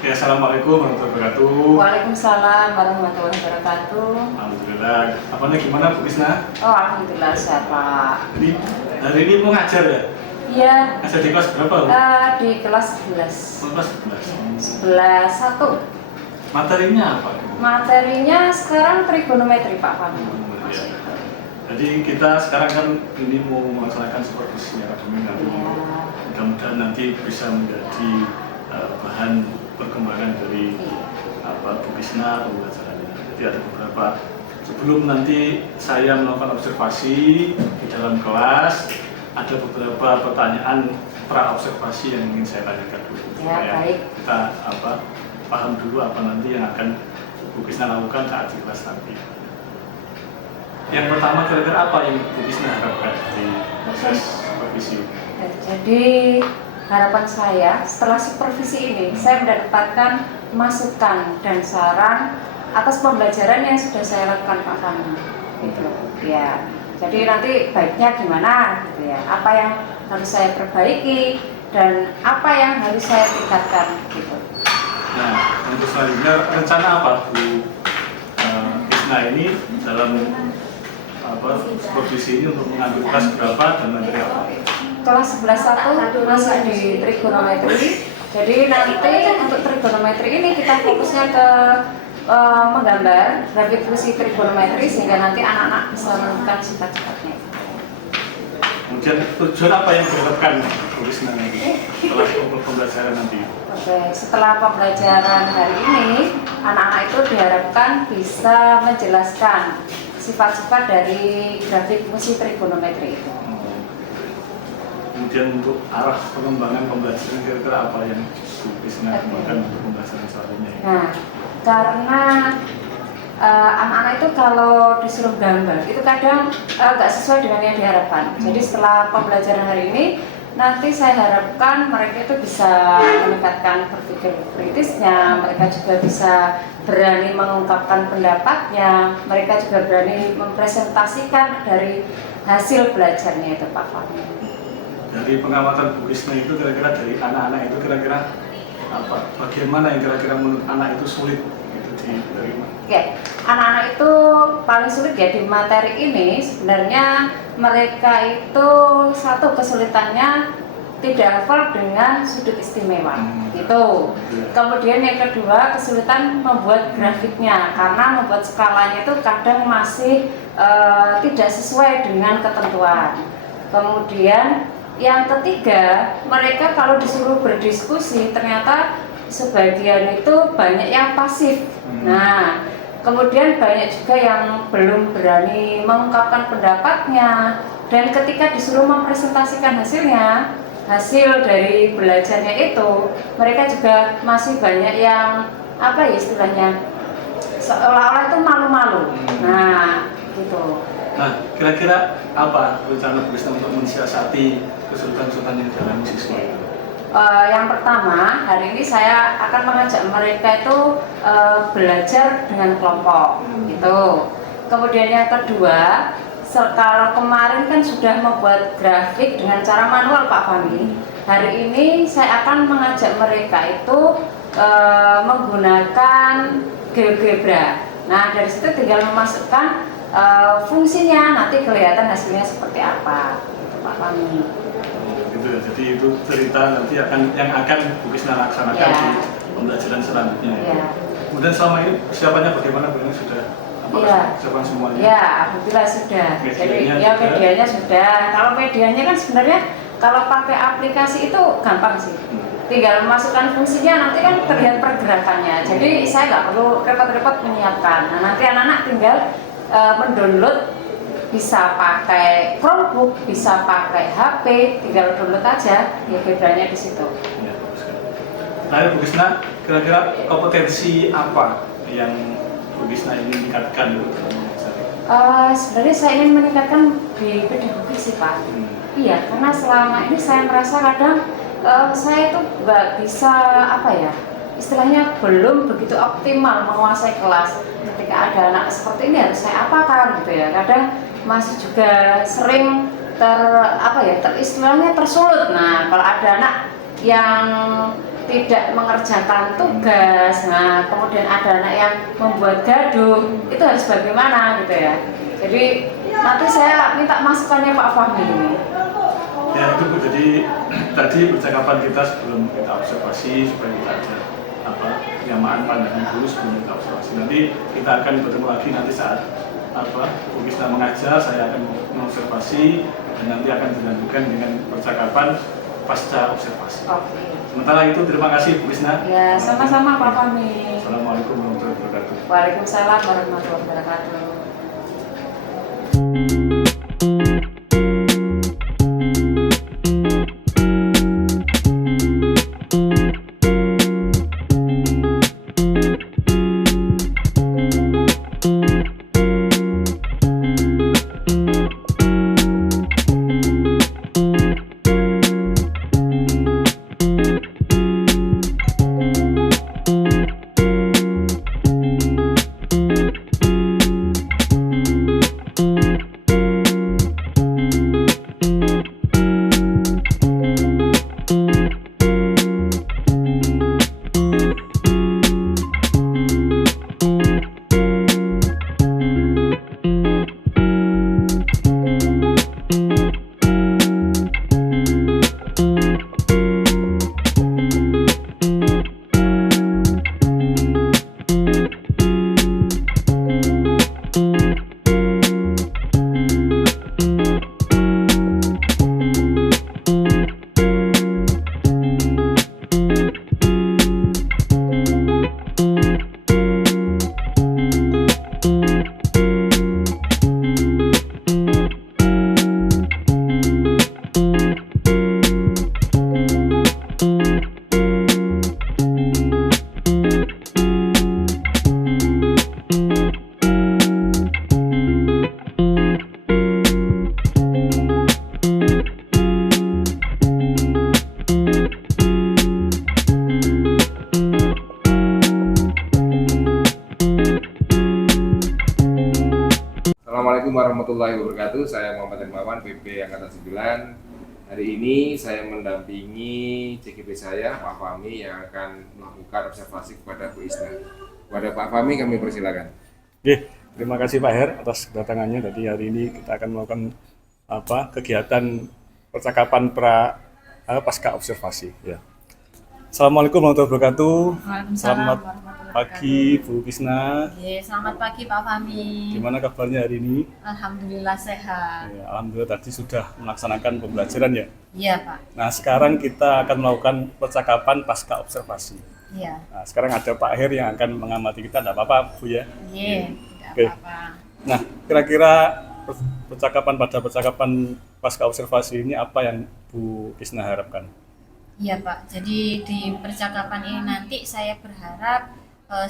Ya, assalamualaikum warahmatullahi wabarakatuh. Waalaikumsalam warahmatullahi wabarakatuh. Alhamdulillah. Apa nih gimana Bu Krisna? Oh, alhamdulillah sehat, Pak. Jadi hari ini mau ngajar ya? Iya, Ngajar di kelas berapa Bu? di kelas 11. Kelas 11. 11 1. Materinya apa? Materinya sekarang trigonometri, Pak Fani. Ya. Jadi kita sekarang kan ini mau melaksanakan supervisi akademik nanti. Iya. Mudah-mudahan nanti bisa menjadi bahan perkembangan dari Bu Krisna pembelajarannya. Jadi ada beberapa sebelum nanti saya melakukan observasi di dalam kelas, ada beberapa pertanyaan pra observasi yang ingin saya tanyakan dulu. Ya, baik. Kita paham dulu apa nanti yang akan Bu Krisna lakukan saat di kelas nanti. Yang pertama, kira-kira apa yang Bu Krisna harapkan di proses supervisi? Jadi harapan saya setelah supervisi ini, saya mendapatkan masukan dan saran atas pembelajaran yang sudah saya lakukan, Pak Fani. Gitu. Ya. Jadi nanti baiknya gimana gitu ya. Apa yang harus saya perbaiki dan apa yang harus saya tingkatkan gitu. Nah, untuk selanjutnya rencana apa Bu Krisna ini dalam supervisi ini untuk mengambil kelas berapa dan materi apa? Kelas 11 1 masih di trigonometri. Jadi nanti untuk trigonometri ini kita fokusnya ke menggambar grafik fungsi trigonometri sehingga nanti anak-anak bisa menemukan sifat-sifatnya. Kemudian tujuan apa yang diharapkan Bu Krisna nanti setelah pembelajaran nanti? Oke, setelah pembelajaran hari ini, anak-anak itu diharapkan bisa menjelaskan sifat-sifat dari grafik fungsi trigonometri itu. Kemudian untuk arah pengembangan pembelajaran kira-kira apa yang Bu Krisna kembangkan untuk pembelajaran selanjutnya? Nah, karena anak-anak itu kalau disuruh gambar itu kadang nggak sesuai dengan yang diharapkan. Jadi setelah pembelajaran hari ini, nanti saya harapkan mereka itu bisa meningkatkan berpikir kritisnya, mereka juga bisa berani mengungkapkan pendapatnya, mereka juga berani mempresentasikan dari hasil belajarnya itu, Pak Fahmi. Dari pengamatan Bu Krisna itu kira-kira dari anak-anak itu kira-kira apa? Bagaimana yang kira-kira menurut anak itu sulit itu diterima? Oke, anak-anak itu paling sulit ya di materi ini sebenarnya mereka itu satu kesulitannya tidak hafal dengan sudut istimewa itu. Kemudian yang kedua kesulitan membuat grafiknya karena membuat skalanya itu kadang masih tidak sesuai dengan ketentuan. Kemudian yang ketiga, mereka kalau disuruh berdiskusi ternyata sebagian itu banyak yang pasif. Nah, kemudian banyak juga yang belum berani mengungkapkan pendapatnya. Dan ketika disuruh mempresentasikan hasilnya, hasil dari belajarnya itu, mereka juga masih banyak yang apa ya istilahnya, seolah-olah itu malu-malu. Nah, gitu. Nah, kira-kira apa rencana Bu Krisna untuk mensiasati kesulitan-kesulitan yang dialami siswa itu? Yang pertama, hari ini saya akan mengajak mereka itu belajar dengan kelompok, gitu. Kemudian yang kedua, kalau kemarin kan sudah membuat grafik dengan cara manual, Pak Fahmi. Hari ini saya akan mengajak mereka itu menggunakan GeoGebra. Nah, dari situ tinggal memasukkan fungsinya, nanti kelihatan hasilnya seperti apa, gitu, Pak Fahmi. Gitu ya. Jadi itu cerita nanti yang akan Bu Krisna laksanakan di pembelajaran selanjutnya. Ya. Kemudian selama ini persiapannya bagaimana Bu? Ini sudah persiapan semuanya? Ya, alhamdulillah sudah. Medianya Jadi ya medianya sudah. Kalau medianya kan sebenarnya kalau pakai aplikasi itu gampang sih. Tinggal memasukkan fungsinya, nanti kan terlihat pergerakannya. Jadi saya nggak perlu repot-repot menyiapkan. Nah, nanti anak-anak tinggal mendownload, bisa pakai Chromebook, bisa pakai HP, tinggal download aja GeoGebra-nya di situ. Ya, bagus sekali. Lalu Bu Krisna, kira-kira kompetensi apa yang Bu Krisna ingin meningkatkan dalam mengajar? Sebenarnya saya ingin meningkatkan di pedagogi sih, Pak. Iya, karena selama ini saya merasa kadang saya itu nggak bisa apa ya, istilahnya belum begitu optimal menguasai kelas. Ketika ada anak seperti ini harus saya apakan gitu ya. Kadang masih juga sering istilahnya tersulut. Nah, kalau ada anak yang tidak mengerjakan tugas, nah kemudian ada anak yang membuat gaduh, itu harus bagaimana gitu ya. Jadi nanti saya minta masukannya Pak Fahmi ini. Ya itu Bu, jadi tadi percakapan kita sebelum kita observasi supaya kita ada penyamaan pandangan dulu sebelum kita observasi. Nanti kita akan bertemu lagi nanti saat Bu Kisna mengajar, saya akan mengobservasi dan nanti akan dilanjutkan dengan percakapan pasca observasi. Oke. Sementara itu terima kasih Bu Kisna. Ya, sama-sama Pak Fahmi. Assalamualaikum warahmatullahi wabarakatuh. Waalaikumsalam warahmatullahi wabarakatuh. Assalamualaikum warahmatullahi wabarakatuh. Saya Muhammad Hermawan, PP Angkatan 9. Hari ini saya mendampingi CGP saya, Pak Fahmi, yang akan melakukan observasi kepada Bu Isna. Kepada Pak Fahmi kami persilakan. Oke, terima kasih Pak Her atas kedatangannya. Jadi hari ini kita akan melakukan kegiatan percakapan pasca observasi. Ya. Assalamualaikum warahmatullahi wabarakatuh. Selamat pagi Bu Kisna. Selamat pagi Pak Fahmi. Gimana kabarnya hari ini? Alhamdulillah sehat. Ya, alhamdulillah tadi sudah melaksanakan pembelajaran ya. Iya Pak. Nah sekarang kita akan melakukan percakapan pasca observasi. Iya. Nah sekarang ada Pak Her yang akan mengamati kita, tidak apa-apa Bu ya? Iya, tidak Oke. apa-apa. Nah kira-kira percakapan pasca observasi ini apa yang Bu Kisna harapkan? Iya Pak, jadi di percakapan ini nanti saya berharap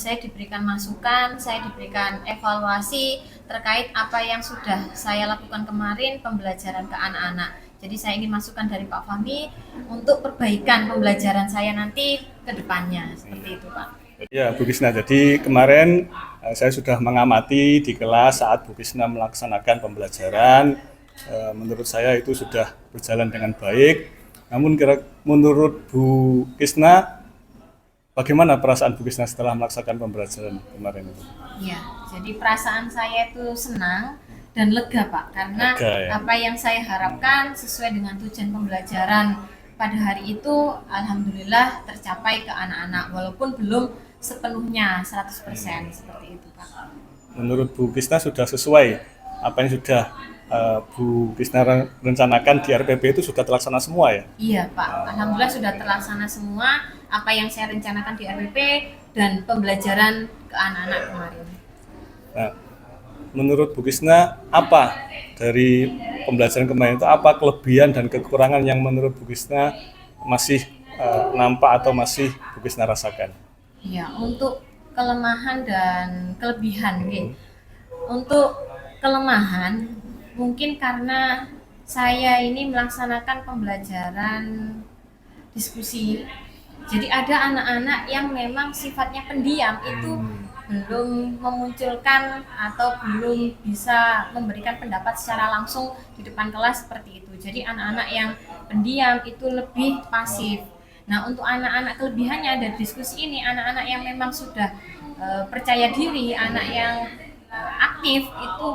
saya diberikan masukan, saya diberikan evaluasi terkait apa yang sudah saya lakukan kemarin pembelajaran ke anak-anak. Jadi saya ingin masukan dari Pak Fahmi untuk perbaikan pembelajaran saya nanti ke depannya, seperti itu Pak. Ya Bu Kisna, jadi kemarin saya sudah mengamati di kelas saat Bu Kisna melaksanakan pembelajaran. Menurut saya itu sudah berjalan dengan baik. Namun menurut Bu Kisna, bagaimana perasaan Bu Kisna setelah melaksanakan pembelajaran kemarin itu? Ya, jadi perasaan saya itu senang dan lega Pak, karena Lega, ya? apa yang saya harapkan sesuai dengan tujuan pembelajaran pada hari itu alhamdulillah tercapai ke anak-anak, walaupun belum sepenuhnya 100% seperti itu Pak. Menurut Bu Kisna sudah sesuai apa yang sudah Bu Kisna rencanakan di RPP itu sudah terlaksana semua ya? Iya Pak, alhamdulillah sudah terlaksana semua apa yang saya rencanakan di RPP dan pembelajaran ke anak-anak kemarin. Nah, menurut Bu Kisna apa dari pembelajaran kemarin itu, apa kelebihan dan kekurangan yang menurut Bu Kisna masih nampak atau masih Bu Kisna rasakan? Iya, untuk kelemahan dan kelebihan nih. Untuk kelemahan mungkin karena saya ini melaksanakan pembelajaran diskusi. Jadi ada anak-anak yang memang sifatnya pendiam, itu belum memunculkan atau belum bisa memberikan pendapat secara langsung di depan kelas seperti itu. Jadi anak-anak yang pendiam itu lebih pasif. Nah, untuk anak-anak kelebihannya dari diskusi ini, anak-anak yang memang sudah percaya diri, anak yang aktif itu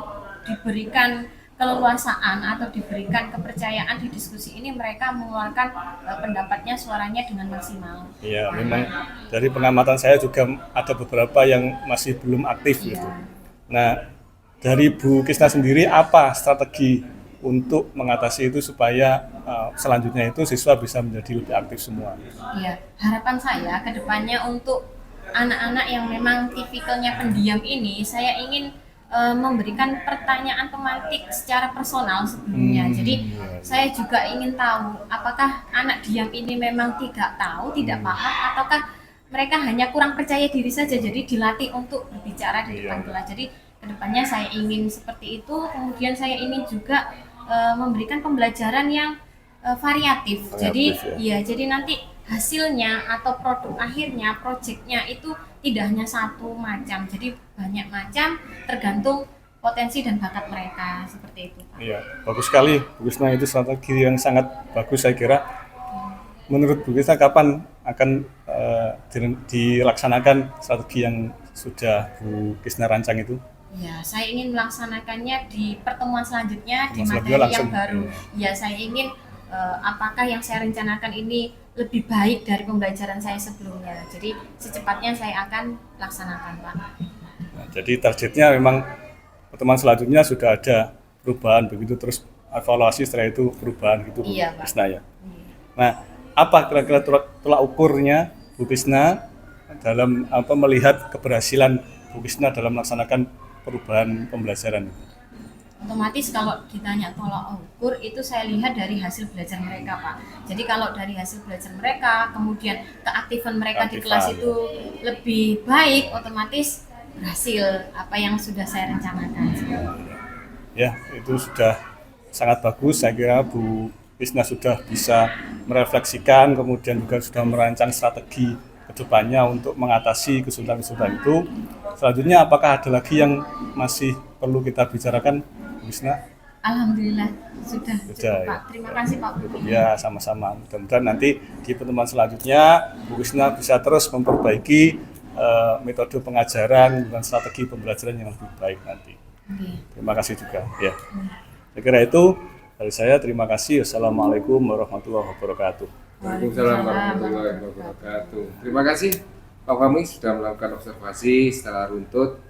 diberikan keleluasaan atau diberikan kepercayaan di diskusi ini, mereka mengeluarkan pendapatnya, suaranya dengan maksimal. Iya, memang dari pengamatan saya juga ada beberapa yang masih belum aktif gitu. Nah, dari Bu Kisna sendiri apa strategi untuk mengatasi itu supaya selanjutnya itu siswa bisa menjadi lebih aktif semua? Iya, harapan saya ke depannya untuk anak-anak yang memang tipikalnya pendiam ini, saya ingin memberikan pertanyaan pemantik secara personal sebelumnya. Jadi saya juga ingin tahu apakah anak diam ini memang tidak tahu, tidak paham, ataukah mereka hanya kurang percaya diri saja, jadi dilatih untuk berbicara di depan kelas. Jadi kedepannya saya ingin seperti itu. Kemudian saya ingin juga memberikan pembelajaran yang variatif. Jadi jadi nanti hasilnya atau produk akhirnya, proyeknya itu tidak hanya satu macam, jadi banyak macam tergantung potensi dan bakat mereka, seperti itu, Pak. Iya, bagus sekali Bu Kisna, itu strategi yang sangat bagus saya kira. Menurut Bu Kisna kapan akan dilaksanakan strategi yang sudah Bu Kisna rancang itu? Ya, saya ingin melaksanakannya di pertemuan selanjutnya di Selanjutnya materi langsung. yang baru. Ya, saya ingin apakah yang saya rencanakan ini lebih baik dari pembelajaran saya sebelumnya. Jadi secepatnya saya akan laksanakan, Pak. Nah, jadi targetnya memang pertemuan selanjutnya sudah ada perubahan begitu, terus evaluasi setelah itu perubahan gitu Bu Iya, Pak. Kisna ya. Nah, apa kira-kira tolak ukurnya Bu Kisna dalam melihat keberhasilan Bu Kisna dalam melaksanakan perubahan pembelajaran? Otomatis kalau ditanya tolak ukur itu saya lihat dari hasil belajar mereka, Pak. Jadi kalau dari hasil belajar mereka, kemudian keaktifan mereka di kelas itu lebih baik, otomatis berhasil apa yang sudah saya rencanakan. Ya, itu sudah sangat bagus. Saya kira Bu Kisna sudah bisa merefleksikan, kemudian juga sudah merancang strategi kedepannya untuk mengatasi kesulitan-kesulitan itu. Selanjutnya, apakah ada lagi yang masih perlu kita bicarakan, Bu Kisna? Alhamdulillah sudah cukup, ya. Pak. Terima kasih, Pak. Ya, sama-sama. Mudah-mudahan nanti di pertemuan selanjutnya Bu Kisna bisa terus memperbaiki metode pengajaran dan strategi pembelajaran yang lebih baik nanti. Terima kasih juga. Ya, saya kira itu dari saya. Terima kasih. Wassalamualaikum warahmatullahi wabarakatuh. Waalaikumsalam warahmatullahi wabarakatuh. Terima kasih Pak Fahmi sudah melakukan observasi secara runtut.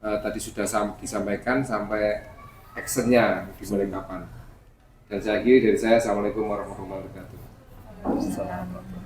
Tadi sudah disampaikan sampai actionnya dimulai kapan. Dan saya akhiri dari saya, Assalamualaikum warahmatullahi wabarakatuh. Assalamualaikum.